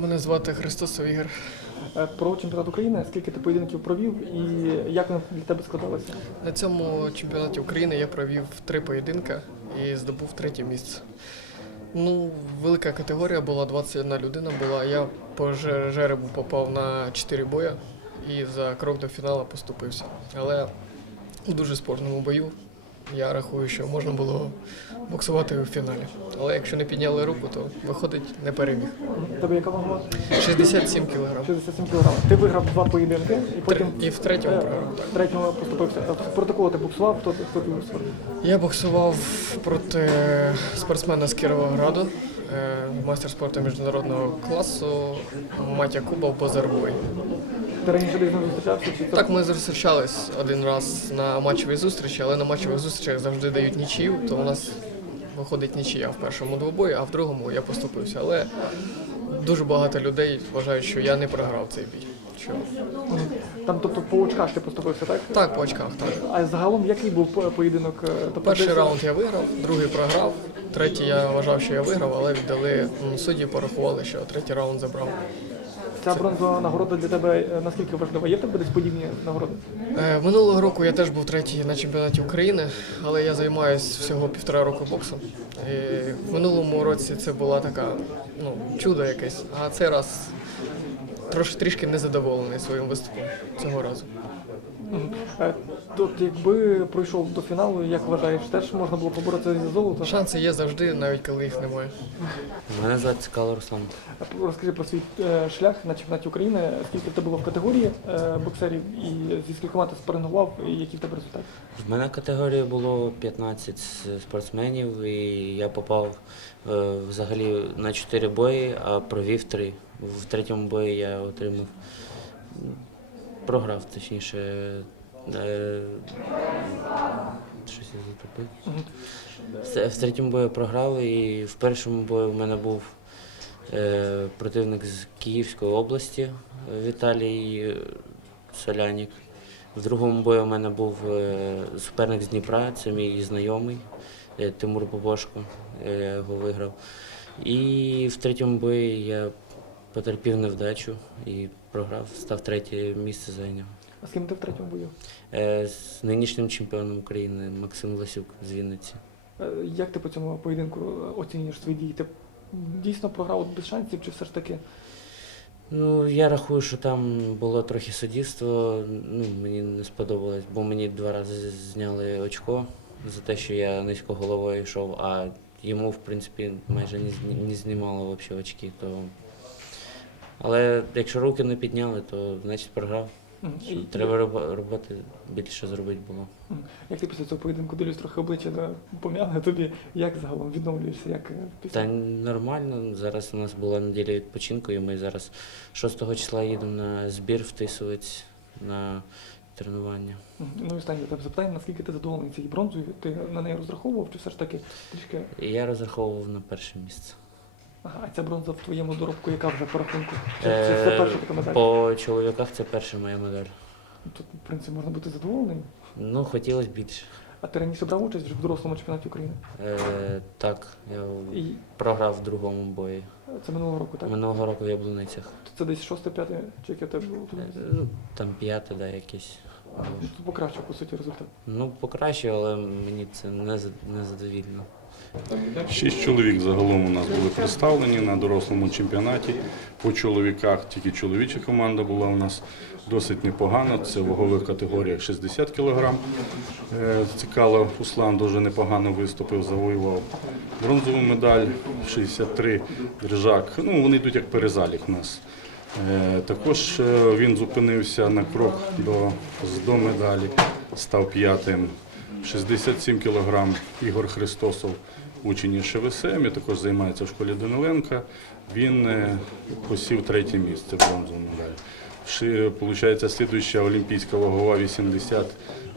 Мене звати Христосов Ігор. Е, Про чемпіонат України, скільки ти поєдинків провів і як вони для тебе складалися? На цьому чемпіонаті України я провів три поєдинки і здобув третє місце. Ну, велика категорія була, 21 людина була. Я по жеребу попав на 4 бої і за крок до фіналу поступився. Але у дуже спорному бою я рахую, що можна було боксувати у фіналі. Але якщо не підняли руку, то виходить не переміг. Тебе яка вагова? 67 кілограм. 67 кг. Ти виграв два поєдинки і потім І в третьому е, програв. в третьому поступився. А Проти кого ти боксував? Хто ти хто ти боксував? Я боксував проти спортсмена з Кіровограду, е, майстер спорту міжнародного класу Матя Кубов Базарбой. Ти раніше десь ним зустрічався? Чи Так, ми зустрічались один раз на матчовій зустрічі, але на матчових зустрічах завжди дають нічию, то у нас виходить нічия в першому двобої, а в другому я поступився. Але дуже багато людей вважають, що я не програв цей бій. Що... Там, тобто по очках ти поступився, так? Так, по очках, так. А загалом який був по- поєдинок? Е, Тобто Перший десь- раунд я виграв, другий програв, третій я вважав, що я виграв, але віддали м, судді, порахували, що третій раунд забрав. Ця бронзова нагорода для тебе е, наскільки важлива? Є в тебе десь подібні нагороди? Е, Минулого року я теж був третій на чемпіонаті України, але я займаюся всього півтора року боксом. І в минулому році це була така ну, чудо якесь, а цей раз трошки трішки незадоволений своїм виступом цього разу. Е, Тут якби пройшов до фіналу, як вважаєш, теж можна було поборотися за золото? Шанси є завжди, навіть коли їх немає. Мене звати Цикало Руслан. Розкажи про свій е, шлях на чемпіонаті України. Скільки в тебе було в категорії е, боксерів і зі скількома ти спарингував, і які в тебе результати? В мене категорії було 15 спортсменів, і я попав е, взагалі на 4 бої, а провів 3. В третьому бої я отримав, програв, точніше. Е, щось я затопив. В третьому бою програв, і в першому бою в мене був е, противник з Київської області е, Віталій е, Солянік. В другому бою в мене був е, суперник з Дніпра, це мій знайомий е, Тимур Бобошко, е, я його виграв. І в третьому бої я потерпів невдачу і програв, став третє місце зайняв. А з ким ти в третьому бою? Е, З нинішнім чемпіоном України Максим Ласюк з Вінниці. Е, Як ти по цьому поєдинку е, оцінюєш свої дії? Ти дійсно програв без шансів, чи все ж таки? Ну, я рахую, що там було трохи суддівство, ну, мені не сподобалось, бо мені два рази зняли очко за те, що я низько головою йшов, а йому, в принципі, майже не, зні- не знімало взагалі очки. То... Але якщо руки не підняли, то значить програв. Що І- треба роб- роботи більше зробити було. Як ти після цього поєдинку дивлюсь трохи обличчя да, пом'яне тобі, як загалом відновлюєшся? Як е, після? Та нормально. Зараз у нас була неділя відпочинку, і ми зараз 6 числа їдемо на збір в Тисовець на тренування. Мгм. Ну і останнє тебе запитання, наскільки ти задоволений цією бронзою? Ти на неї розраховував, чи все ж таки трішки. І я розраховував на перше місце. Ага, а ця бронза в твоєму доробку, яка вже по рахунку? Чи, чи Е, це перша така медаль? По чоловіках це перша моя медаль. Тут, в принципі, можна бути задоволеним. Ну, хотілося більше. А ти раніше брав участь вже в дорослому чемпіонаті України? Е, так, я І програв в другому бої. це минулого року, так? Минулого року в Яблуницях. Це десь шосте-п'яте, чи яке в тебе було? Е, Ну, там п'яте, да, якесь. Ну, Тут покращив, по суті, результат. Ну, покраще, але мені це не, за- не задовільно. Шість чоловік загалом у нас були представлені на дорослому чемпіонаті. По чоловіках тільки чоловіча команда була у нас досить непогана. Це в вагових категоріях 60 кг. Цікаво, Руслан дуже непогано виступив, завоював бронзову медаль 63 держак. Ну, вони йдуть як перезалік у нас. Е, Також е, він зупинився на крок до, до медалі, став п'ятим. 67 кг Ігор Христосов, учень ШВСМ, і також займається в школі Даниленка. Він е, посів третє місце бронзову медаль. Ши, Получається, слідуюча олімпійська вагова 80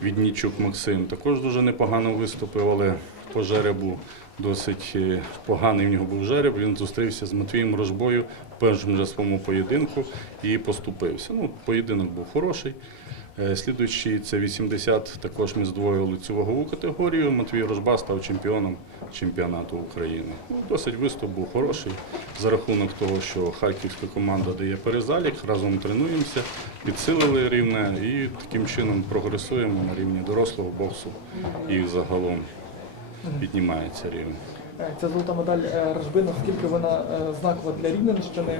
Віднічук Максим. Також дуже непогано виступив, але по жеребу досить е, поганий в нього був жереб. Він зустрівся з Матвієм Рожбою в першому же своєму поєдинку і поступився. Ну, поєдинок був хороший. Е, Слідуючий це 80, також ми здвоїли цю вагову категорію. Матвій Рожба став чемпіоном чемпіонату України. Ну, Досить виступ був хороший за рахунок того, що харківська команда дає перезалік, разом тренуємося, підсилили рівне і таким чином прогресуємо на рівні дорослого боксу і загалом піднімається рівень. Е, Ця золота медаль е, Рожби, наскільки вона е, знакова для Рівненщини,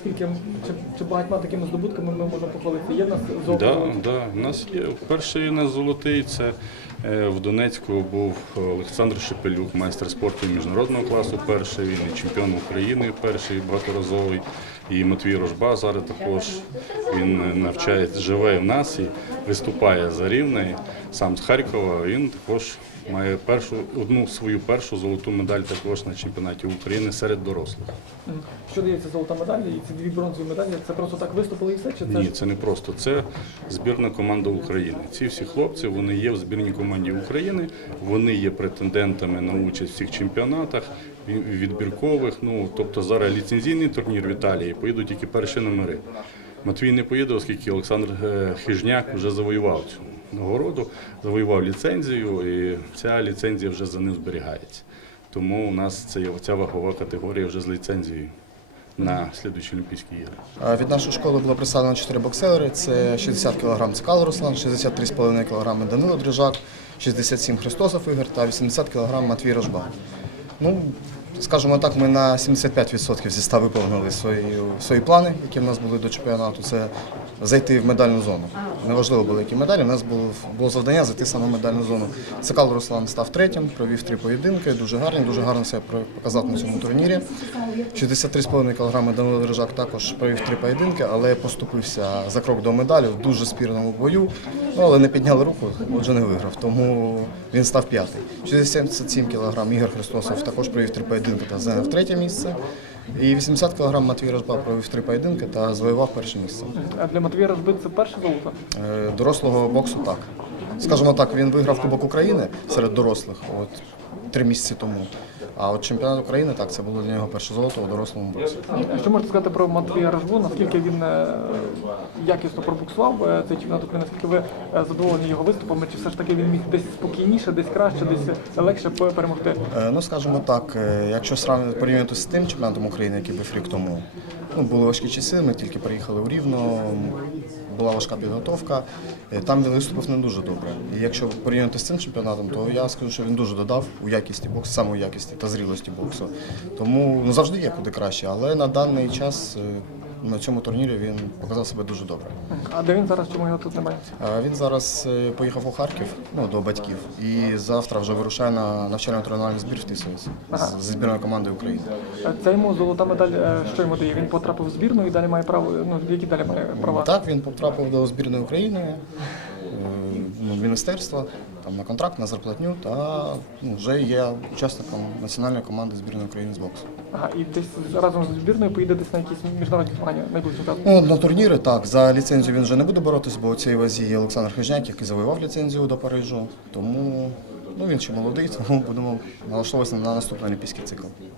скільки чи, чи багатьма такими здобутками ми можемо похвалити? Є в нас золото? Да, да. У нас є перший у нас золотий. Це в Донецьку був Олександр Шепелюк, майстер спорту міжнародного класу. Перший він і чемпіон України, перший багаторазовий. І Матвій Рожба зараз також він навчається, живе в нас і виступає за рівне. Сам з Харкова. Він також має першу одну свою першу золоту медаль також на чемпіонаті України серед дорослих. Що дається золота медаль і ці дві бронзові медалі? Це просто так виступили і все? Чи це Ні, це не просто. Це збірна команда України. Ці всі хлопці вони є в збірній команді України. Вони є претендентами на участь в цих чемпіонатах відбіркових. Ну тобто зараз ліцензійний турнір в Італії поїдуть тільки перші номери. Матвій не поїде, оскільки Олександр е, Хижняк вже завоював цю нагороду, завоював ліцензію, і ця ліцензія вже за ним зберігається. Тому у нас це, ця вагова категорія вже з ліцензією на слідуючі Олімпійські ігри. Від нашої школи було представлено 4 боксери. Це 60 кг Цикало Руслан, 63,5 кг Данило Дрижак, 67 Христосов Ігор та 80 кг Матвій Рожба. Ну, скажімо так, ми на 75% зі 100 виповнили свої, свої плани, які в нас були до чемпіонату. Це зайти в медальну зону. Неважливо були які медалі, у нас було, було завдання зайти саме в медальну зону. Цикал Руслан став третім, провів три поєдинки, дуже гарний, дуже гарно себе показав на цьому турнірі. 63,5 кг Данило Дрижак також провів три поєдинки, але поступився за крок до медалі в дуже спірному бою. Ну, але не підняв руку, отже не виграв. Тому він став п'ятий. 67 кг Ігор Христосов також провів три поєдинки та зайняв третє місце. І 80 кг Матвій Рожба провів три поєдинки та завоював перше місце. А для Матвія Рожби це перше золото? Е, Дорослого боксу так. Скажімо так, він виграв Кубок України серед дорослих от, три місяці тому. А от чемпіонат України так, це було для нього перше золото у дорослому боксі. Що можете сказати про Матвія Рожбу? Наскільки він е, якісно пробуксував е, цей чемпіонат України? Наскільки ви е, задоволені його виступами? Чи все ж таки він міг десь спокійніше, десь краще, десь легше перемогти? Ну, скажімо так, якщо порівняти з тим чемпіонатом України, який був рік тому, ну, були важкі часи, ми тільки приїхали у Рівно, була важка підготовка, е, там він виступив не дуже добре. І якщо порівняти з цим чемпіонатом, то я скажу, що він дуже додав у якісті боксу, саме у якісті та зрілості боксу. Тому ну, завжди є куди краще, але на даний час е, на цьому турнірі він показав себе дуже добре. А де він зараз? Чому його тут немає? Він зараз е, поїхав у Харків ну, до батьків і завтра вже вирушає на навчально-тренувальний збір в Тисовець з- зі збірної команди України. Це йому золота медаль. е, Що йому дає? Він потрапив в збірну і далі має право. Ну які далі має права? Так, він потрапив до збірної України, е, ну, міністерства, там на контракт, на зарплатню та ну, вже є учасником національної команди збірної України з боксу. Ага, і десь разом з збірною поїде десь на якісь міжнародні змагання найближчим часом. Ну, на турніри так, за ліцензію він вже не буде боротися, бо у цій вазі є Олександр Хижняк, який завоював ліцензію до Парижу. Тому ну, він ще молодий, тому будемо налаштовуватися на наступний олімпійський цикл.